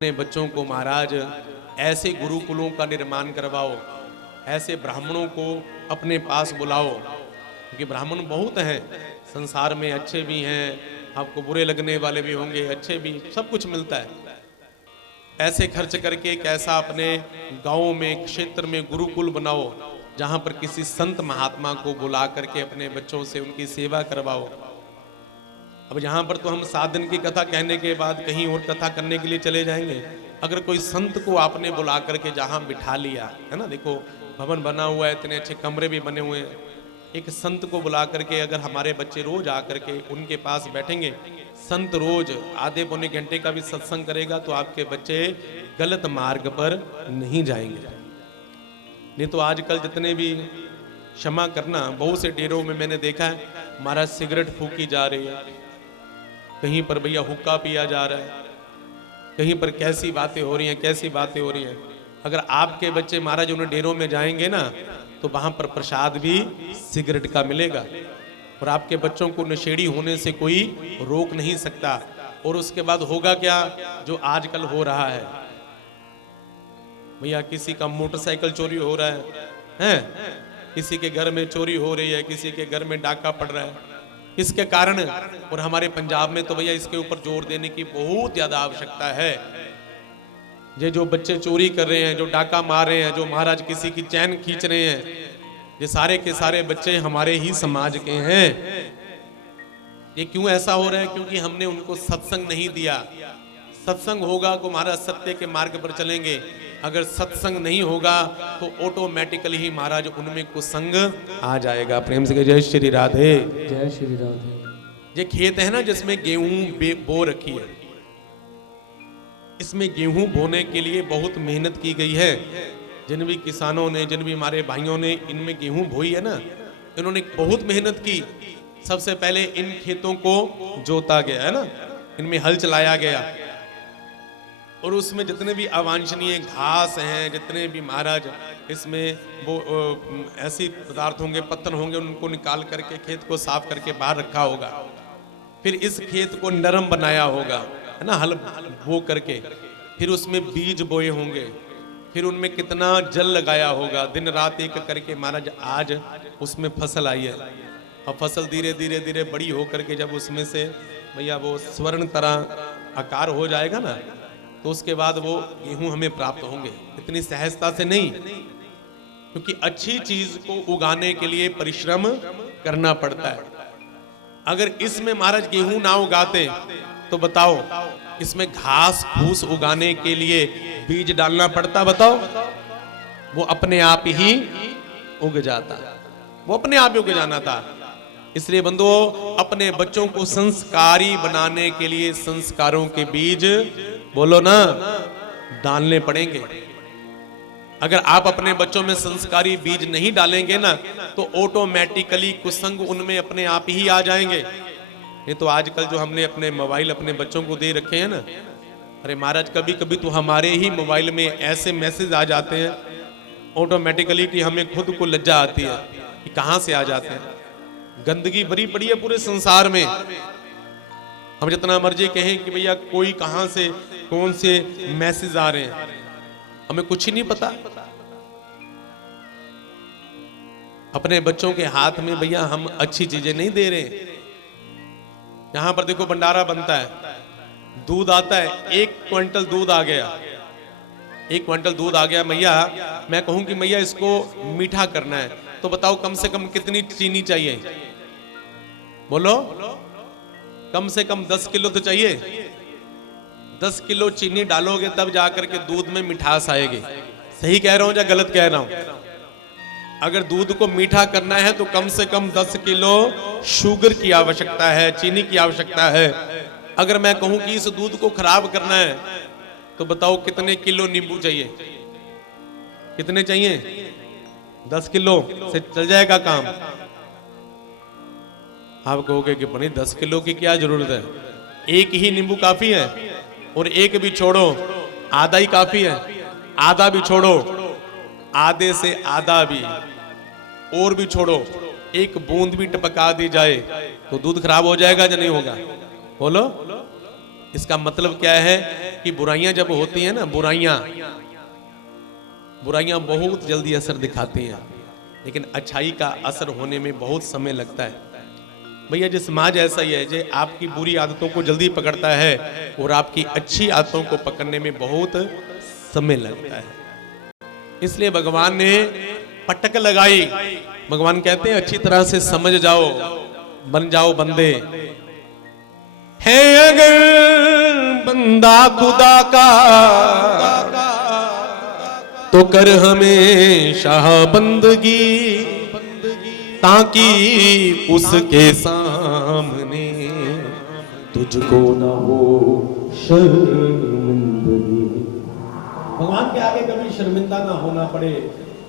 अपने बच्चों को महाराज ऐसे गुरुकुलों का निर्माण करवाओ, ऐसे ब्राह्मणों को अपने पास बुलाओ, क्योंकि ब्राह्मण बहुत हैं संसार में, अच्छे भी हैं, आपको बुरे लगने वाले भी होंगे, अच्छे भी, सब कुछ मिलता है। पैसे खर्च करके कैसा अपने गाँव में, क्षेत्र में गुरुकुल बनाओ, जहाँ पर किसी संत महात्मा को बुला करके अपने बच्चों से उनकी सेवा करवाओ। अब यहाँ पर तो हम 7 दिन की कथा कहने के बाद कहीं और कथा करने के लिए चले जाएंगे। अगर कोई संत को आपने बुला करके जहाँ बिठा लिया है ना, देखो भवन बना हुआ है, इतने अच्छे कमरे भी बने हुए हैं, एक संत को बुला करके अगर हमारे बच्चे रोज आकर के उनके पास बैठेंगे, संत रोज आधे पौने घंटे का भी सत्संग करेगा, तो आपके बच्चे गलत मार्ग पर नहीं जाएंगे। नहीं तो आजकल जितने भी, क्षमा करना, बहुत से डेरों में मैंने देखा है महाराज सिगरेट फूकी जा रही है, कहीं पर भैया हुक्का पिया जा रहा है, कहीं पर कैसी बातें हो रही हैं, कैसी बातें हो रही हैं। अगर आपके बच्चे महाराज उन डेरों में जाएंगे ना, तो वहां पर प्रसाद भी सिगरेट का मिलेगा, और आपके बच्चों को नशेड़ी होने से कोई रोक नहीं सकता। और उसके बाद होगा क्या, जो आजकल हो रहा है भैया, किसी का मोटरसाइकिल चोरी हो रहा है, किसी के घर में चोरी हो रही है, किसी के घर में डाका पड़ रहा है, इसके कारण। और हमारे पंजाब में तो भैया इसके ऊपर जोर देने की बहुत ज्यादा आवश्यकता है। ये जो बच्चे चोरी कर रहे हैं, जो डाका मार रहे हैं, जो महाराज किसी की चैन खींच रहे हैं, ये सारे के सारे बच्चे हमारे ही समाज के हैं। ये क्यों ऐसा हो रहा है? क्योंकि हमने उनको सत्संग नहीं दिया। सत्संग होगा तो महाराज सत्य के मार्ग पर चलेंगे, अगर सत्संग नहीं होगा तो ऑटोमेटिकली ही महाराज उनमें कुसंग आ जाएगा। प्रेम से जय श्री राधे, जय श्री राधे। ये खेत है ना जिसमें गेहूं बो रखी है, इसमें गेहूं बोने के लिए बहुत मेहनत की गई है। जिन भी किसानों ने, जिन भी हमारे भाइयों ने इनमें गेहूं बोई है ना, इन्होंने बहुत मेहनत की। सबसे पहले इन खेतों को जोता गया है ना, इनमें हल चलाया गया, और उसमें जितने भी अवांछनीय घास हैं, जितने भी महाराज इसमें वो ऐसी पदार्थ होंगे, पत्थर होंगे, उनको निकाल करके खेत को साफ करके बाहर रखा होगा। फिर इस खेत को नरम बनाया होगा, है ना, हल बो करके, फिर उसमें बीज बोए होंगे, फिर उनमें कितना जल लगाया होगा, दिन रात एक करके महाराज आज उसमें फसल आई है। और फसल धीरे धीरे धीरे बड़ी होकर के जब उसमें से भैया वो स्वर्ण तरह आकार हो जाएगा ना, तो उसके बाद वो गेहूं हमें प्राप्त होंगे। इतनी सहजता से नहीं, क्योंकि अच्छी चीज को उगाने के लिए परिश्रम करना पड़ता है। अगर इसमें महाराज गेहूं ना उगाते तो बताओ, इसमें घास फूस उगाने के लिए बीज डालना पड़ता, बताओ, वो अपने आप ही उग जाता, वो अपने आप ही उग जाना था। इसलिए बंधुओं, अपने बच्चों को संस्कारी बनाने के लिए संस्कारों के बीज, बोलो ना, डालने पड़ेंगे। अगर आप अपने बच्चों में संस्कारी बीज नहीं डालेंगे ना, तो ऑटोमेटिकली कुसंग उनमें अपने आप ही आ जाएंगे। नहीं तो आजकल जो हमने अपने मोबाइल अपने बच्चों को दे रखे हैं ना, अरे महाराज कभी कभी तो हमारे ही मोबाइल में ऐसे मैसेज आ जाते हैं ऑटोमेटिकली कि हमें खुद को लज्जा आती है कि कहां से आ जाते हैं। गंदगी भरी पड़ी है पूरे संसार में। हम जितना मर्जी कहें कि भैया कोई कहां से कौन से मैसेज आ रहे हैं, हमें कुछ ही नहीं पता। अपने बच्चों के हाथ में भैया हम अच्छी चीजें नहीं दे रहे। यहां पर देखो भंडारा बनता है, दूध आता है, 1 क्विंटल दूध आ गया, 1 क्विंटल दूध आ गया मैया, मैं कहूं कि मैया इसको मीठा करना है, तो बताओ कम से कम कितनी चीनी चाहिए? बोलो, कम से कम 10 किलो तो चाहिए। 10 किलो चीनी डालोगे तब जाकर के दूध में मिठास आएगी। सही कह रहा हूं या गलत कह रहा हूं? अगर दूध को मीठा करना है तो कम से कम 10 किलो शुगर की आवश्यकता है, चीनी की आवश्यकता है। अगर मैं कहूं कि इस दूध को खराब करना है, तो बताओ कितने किलो नींबू चाहिए? कितने चाहिए? 10 किलो से चल जाएगा काम? आप कहोगे कि बनी 10 किलो की क्या जरूरत है, एक ही नींबू काफी है, और एक भी छोड़ो, आधा ही काफी है, आधा भी छोड़ो, आधे से आधा भी, और भी छोड़ो, एक बूंद भी टपका दी जाए तो दूध खराब हो जाएगा या नहीं होगा? बोलो, इसका मतलब क्या है कि बुराइयां जब होती हैं ना, बुराइयां बहुत जल्दी असर दिखाती हैं, लेकिन अच्छाई का असर होने में बहुत समय लगता है। भैया जी समाज ऐसा ही है, जो आपकी बुरी आदतों को जल्दी पकड़ता है और आपकी अच्छी आदतों को पकड़ने में बहुत समय लगता है। इसलिए भगवान ने पटक लगाई। भगवान कहते हैं अच्छी तरह से समझ जाओ, बन जाओ बंदे। है अगर बंदा खुदा का तो कर हमेशा बंदगी, ताकि उसके सामने तुझको ना हो शर्मिंदगी। भगवान के आगे कभी शर्मिंदा ना होना पड़े,